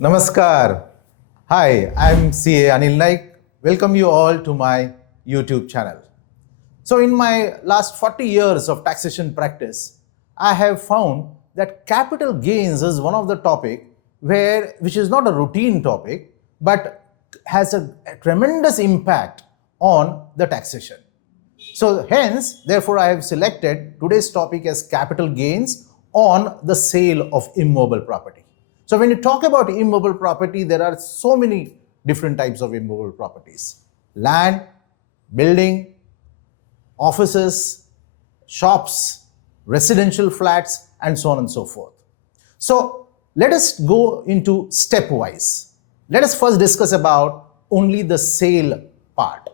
Namaskar. Hi, I'm CA Anil Naik. Welcome you all to my YouTube channel. So in my last 40 years of taxation practice, I have found that capital gains is one of the topic which is not a routine topic, but has a tremendous impact on the taxation. So hence, therefore, I have selected today's topic as capital gains on the sale of immobile property. So when you talk about immobile property, there are so many different types of immobile properties: land, building, offices, shops, residential flats, and so on and so forth. So let us go into stepwise. Let us first discuss about only the sale part.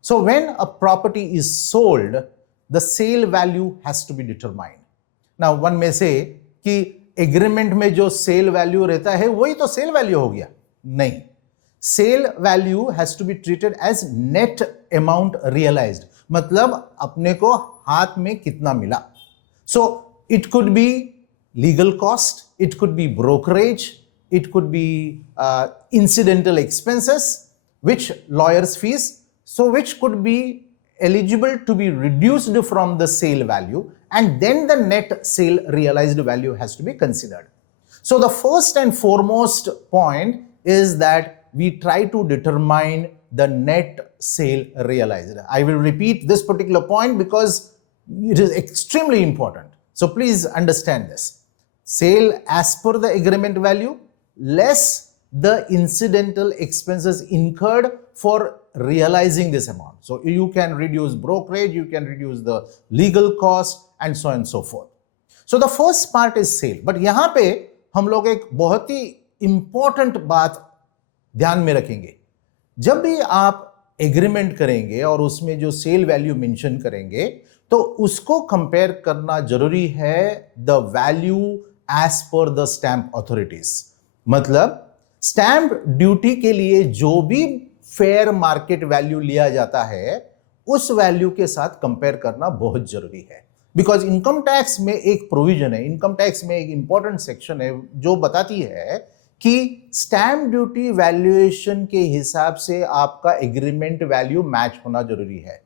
So when a property is sold, the sale value has to be determined. Now one may say कि agreement में जो cell value रहता है वही तो cell value हो गया. नहीं, sale value has to be treated as net amount realized, मतलब अपने को हाथ में कितना मिला. So it could be legal cost, it could be brokerage, it could be incidental expenses, which lawyers fees, so which could be eligible to be reduced from the sale value, and then the net sale realized value has to be considered. So the first and foremost point is that we try to determine the net sale realized. I will repeat this particular point because it is extremely important. So please understand this. Sale as per the agreement value less the incidental expenses incurred for realizing this amount. So you can reduce brokerage, you can reduce the legal cost, and so on and so forth. So the first part is sale. But यहाँ पे हम लोग एक बहुत ही important बात ध्यान में रखेंगे. जब भी आप एग्रीमेंट करेंगे और उसमें जो सेल वैल्यू मेंशन करेंगे तो उसको कंपेयर करना जरूरी है the value as per the stamp authorities. मतलब स्टैंप ड्यूटी के लिए जो भी फेयर मार्केट वैल्यू लिया जाता है उस वैल्यू के साथ कंपेयर करना बहुत जरूरी है. बिकॉज इनकम टैक्स में एक प्रोविजन है, इनकम टैक्स में एक इंपॉर्टेंट सेक्शन है जो बताती है कि स्टैंप ड्यूटी वैल्यूएशन के हिसाब से आपका एग्रीमेंट वैल्यू मैच होना जरूरी है.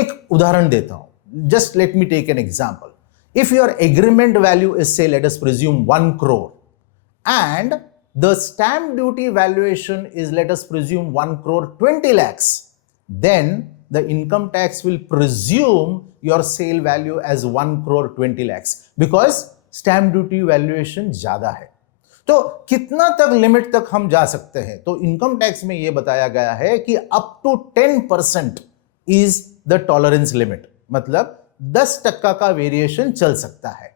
एक उदाहरण देता हूं, just let me take an example. If your agreement value is say let us presume 1 crore and the stamp duty valuation is, let us presume, 1 crore 20 lakhs, then the income tax will presume your sale value as 1 crore 20 lakhs because stamp duty valuation ज्यादा है. तो कितना तक limit तक हम जा सकते हैं? तो इनकम टैक्स में यह बताया गया है कि up to 10% is the tolerance limit, मतलब 10% का वेरिएशन चल सकता है.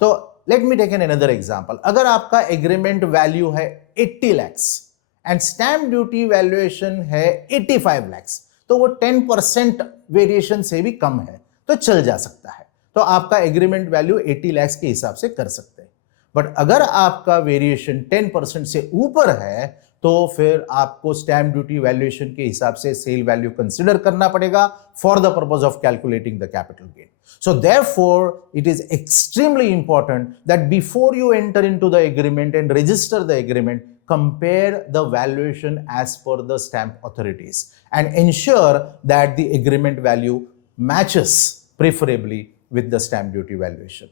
तो let me take an another example. अगर आपका एग्रीमेंट वैल्यू है 80 lakhs and stamp duty valuation है 85 lakhs, तो वो 10% वेरिएशन से भी कम है तो चल जा सकता है. तो आपका एग्रीमेंट वैल्यू 80 lakhs के हिसाब से कर सकते हैं. बट अगर आपका वेरिएशन 10% से ऊपर है तो फिर आपको स्टैंप ड्यूटी वैल्यूएशन के हिसाब से सेल वैल्यू कंसीडर करना पड़ेगा for the purpose of calculating the capital gain. So therefore, it is extremely important that before you enter into the agreement and register the agreement, compare the valuation as per the stamp authorities and ensure that the agreement value matches preferably with the stamp duty valuation.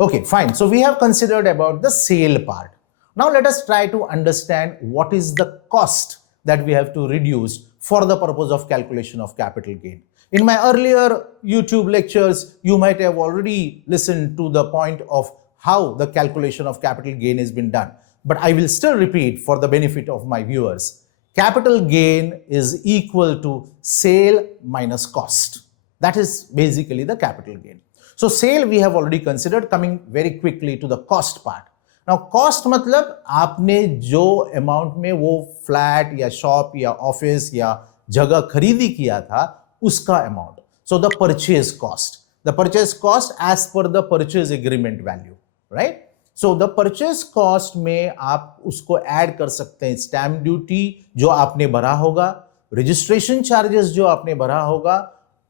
Okay, fine. So we have considered about the sale part. Now let us try to understand what is the cost that we have to reduce for the purpose of calculation of capital gain. In my earlier YouTube lectures, you might have already listened to the point of how the calculation of capital gain has been done. But I will still repeat for the benefit of my viewers. Capital gain is equal to sale minus cost. That is basically the capital gain. So sale we have already considered. Coming very quickly to the cost part. Now cost मतलब आपने जो amount में वो flat या shop या office या जगह खरीदी किया था उसका amount. So the purchase cost as per the purchase agreement value, right. So the purchase cost में आप उसको ऐड कर सकते हैं स्टैंप ड्यूटी जो आपने भरा होगा, रजिस्ट्रेशन चार्जेस जो आपने भरा होगा,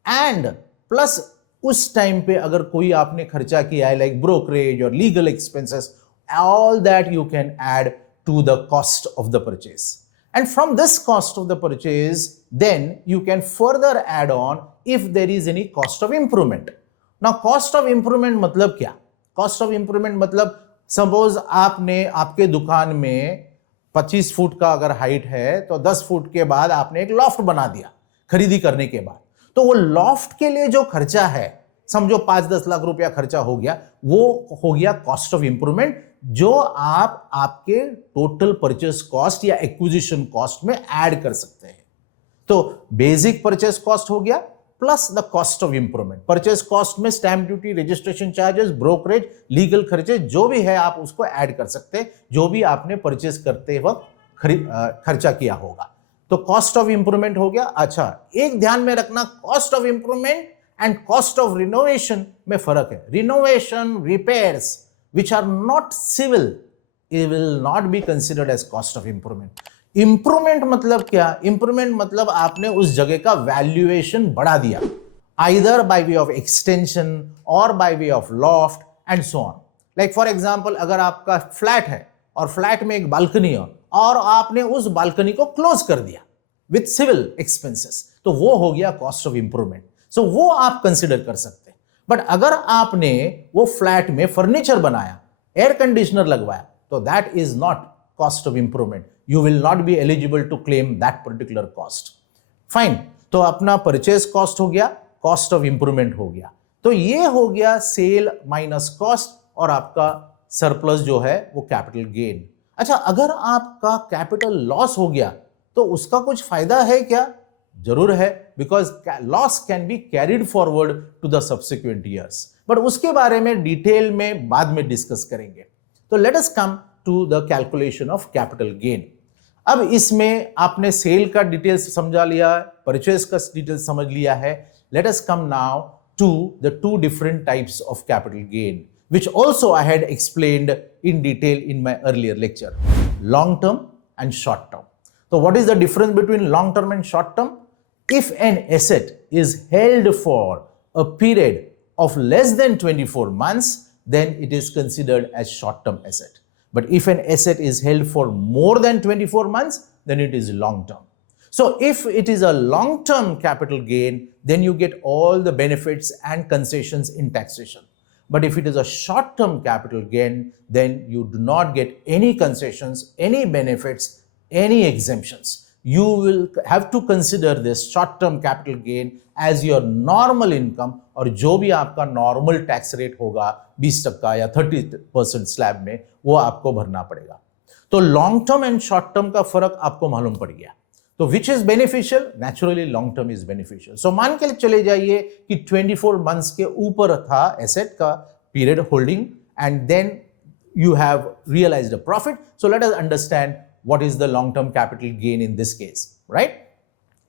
एंड प्लस उस टाइम पे अगर कोई आपने खर्चा किया है लाइक ब्रोकरेज और legal expenses, all that you can add to the cost of the purchase. And from this cost of the purchase, then you can further add on if there is any cost of improvement. Now, cost of improvement मतलब क्या? Cost of improvement मतलब suppose आपने आपके दुकान में 25 foot का अगर height है तो 10 फुट के बाद आपने एक लॉफ्ट बना दिया खरीदी करने के बाद, तो वो लॉफ्ट के लिए जो खर्चा है, समझो 5-10 लाख रुपया खर्चा हो गया, वो हो गया कॉस्ट ऑफ इंप्रूवमेंट, जो आप आपके टोटल परचेस कॉस्ट या एक्विजिशन कॉस्ट में ऐड कर सकते हैं. तो बेसिक परचेस कॉस्ट हो गया plus the cost of improvement. Purchase cost में stamp duty, registration charges, brokerage, legal खर्चे जो भी है आप उसको ऐड कर सकते हैं, जो भी आपने परचेस करते वक्त खर्चा किया होगा. तो कॉस्ट ऑफ इंप्रूवमेंट हो गया. अच्छा, एक ध्यान में रखना, cost of improvement and cost of renovation में फर्क है. Renovation, repairs which are not civil, it will not be considered as cost of improvement. Improvement मतलब क्या? Improvement मतलब आपने उस जगह का valuation बढ़ा दिया, either by way of extension or by way of loft and so on. Like for example, अगर आपका फ्लैट है और फ्लैट में एक बालकनी है और आपने उस बालकनी को क्लोज कर दिया with civil expenses, तो वो हो गया cost of improvement. So वो आप कंसिडर कर सकते हैं. बट अगर आपने वो फ्लैट में फर्नीचर बनाया, एयर कंडीशनर लगवाया, तो that is not cost of improvement. You will not be eligible to claim that particular cost. Fine. तो अपना परचेज कॉस्ट हो गया, कॉस्ट ऑफ इंप्रूवमेंट हो गया. तो ये हो गया सेल माइनस कॉस्ट और आपका सरप्लस जो है वो कैपिटल गेन. अच्छा, अगर आपका कैपिटल लॉस हो गया तो उसका कुछ फायदा है क्या? जरूर है, because loss can be carried forward to the subsequent years. But उसके बारे में डिटेल में बाद में डिस्कस करेंगे. तो let us come to the calculation of capital gain. अब इसमें आपने सेल का डिटेल्स समझा लिया, परचेज का डिटेल्स समझ लिया है. Let us come now to the two different types of capital gain, which also I had explained in detail in my earlier lecture. Long term and short term. So what is the difference between long term and short term? If an asset is held for a period of less than 24 months, then it is considered as short-term asset. But if an asset is held for more than 24 months, then it is long-term. So if it is a long-term capital gain, then you get all the benefits and concessions in taxation. But if it is a short-term capital gain, then you do not get any concessions, any benefits, any exemptions. You will have to consider this short-term capital gain as your normal income, और जो भी आपका normal tax rate होगा 20% या 30% slab में, वो आपको भरना पड़ेगा. तो long term and short term का फर्क आपको मालूम पड़ गया. तो which is beneficial? Naturally long term is beneficial. So मान के चले जाइए कि 24 मंथ्स के ऊपर था एसेट का period holding, and then you have realized a profit. So let us understand what is the long-term capital gain in this case, right?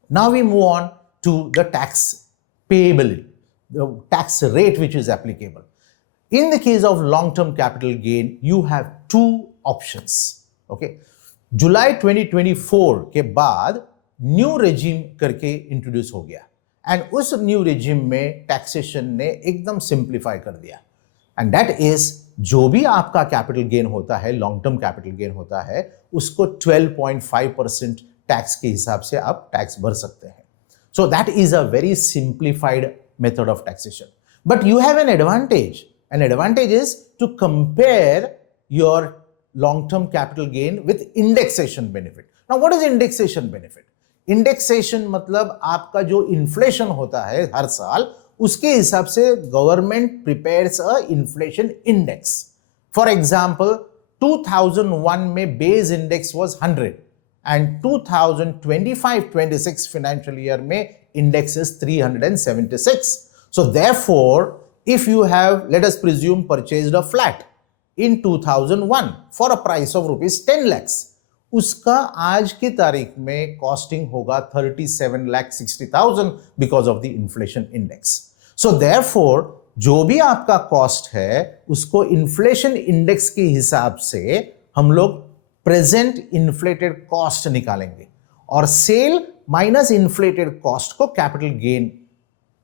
Now we move on to the tax payability, the tax rate which is applicable. In the case of long-term capital gain, you have two options, okay? July 2024 के बाद new regime करके introduce हो गया, and उस new regime में taxation ने एकदम simplify कर दिया. एंड दैट इज, जो भी आपका कैपिटल गेन होता है, लॉन्ग टर्म कैपिटल गेन होता है, उसको 12.5% टैक्स के हिसाब से आप टैक्स भर सकते हैं. So that is a very simplified method of taxation. But you have an advantage. An advantage is to compare your long-term capital gain with indexation benefit. Now, what is indexation benefit? Indexation मतलब आपका जो inflation होता है हर साल, उसके हिसाब से government prepares a inflation index. For example 2001 में base index was 100 and 2025-26 financial year में index is 376. So therefore, if you have, let us presume, purchased a flat in 2001 for a price of rupees 10 lakhs, उसका आज की तारीख में costing होगा 37,60,000 because of the inflation index. So therefore जो भी आपका कॉस्ट है उसको इन्फ्लेशन इंडेक्स के हिसाब से हम लोग प्रेजेंट इन्फ्लेटेड कॉस्ट निकालेंगे, और सेल माइनस इन्फ्लेटेड कॉस्ट को कैपिटल गेन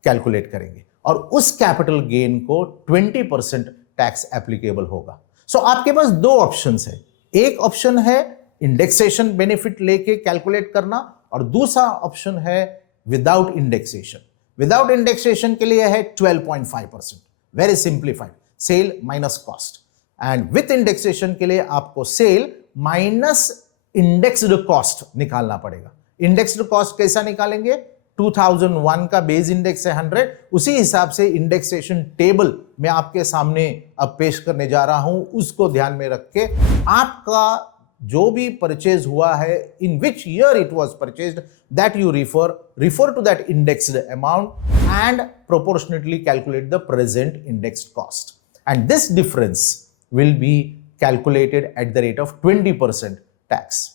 कैलकुलेट करेंगे, और उस कैपिटल गेन को 20% टैक्स एप्लीकेबल होगा. सो आपके पास दो ऑप्शंस है. एक ऑप्शन है इंडेक्सेशन बेनिफिट लेके कैलकुलेट करना और दूसरा ऑप्शन है विदाउट इंडेक्सेशन। विदाउट इंडेक्सेशन के लिए है 12.5%, very simplified, sale minus cost. And with indexation के लिए आपको सेल माइनस इंडेक्स्ड कॉस्ट निकालना पड़ेगा। इंडेक्स्ड कॉस्ट कैसा निकालेंगे? 2001 का बेस इंडेक्स है 100, उसी हिसाब से इंडेक्सेशन टेबल मैं आपके सामने अब पेश करने जा रहा हूं, उसको ध्यान में रख के आपका जो भी परचेज हुआ है, in which year it was purchased, that you refer to that indexed amount and proportionately calculate the present indexed cost, and this difference will be calculated at the rate of 20% tax.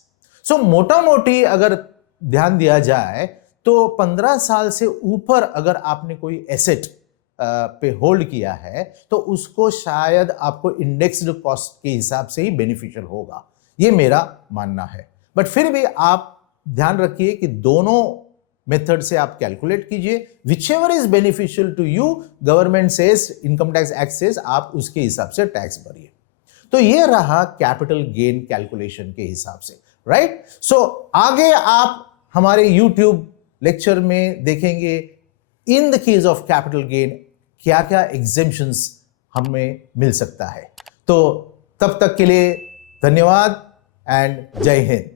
So मोटा मोटी अगर ध्यान दिया जाए तो 15 साल से ऊपर अगर आपने कोई एसेट पे होल्ड किया है तो उसको शायद आपको इंडेक्स्ड कॉस्ट के हिसाब से ही बेनिफिशियल होगा, ये मेरा मानना है। बट फिर भी आप ध्यान रखिए कि दोनों मेथड से आप कैलकुलेट कीजिए, whichever is beneficial to you, government says, income tax act says, आप उसके हिसाब से टैक्स भरिए। तो ये रहा कैपिटल गेन कैलकुलेशन के हिसाब से, राइट? सो आगे आप हमारे YouTube लेक्चर में देखेंगे in the case of capital gain क्या क्या एग्जेम्पशंस हमें मिल सकता है। तो तब तक के लिए धन्यवाद एंड जय हिंद।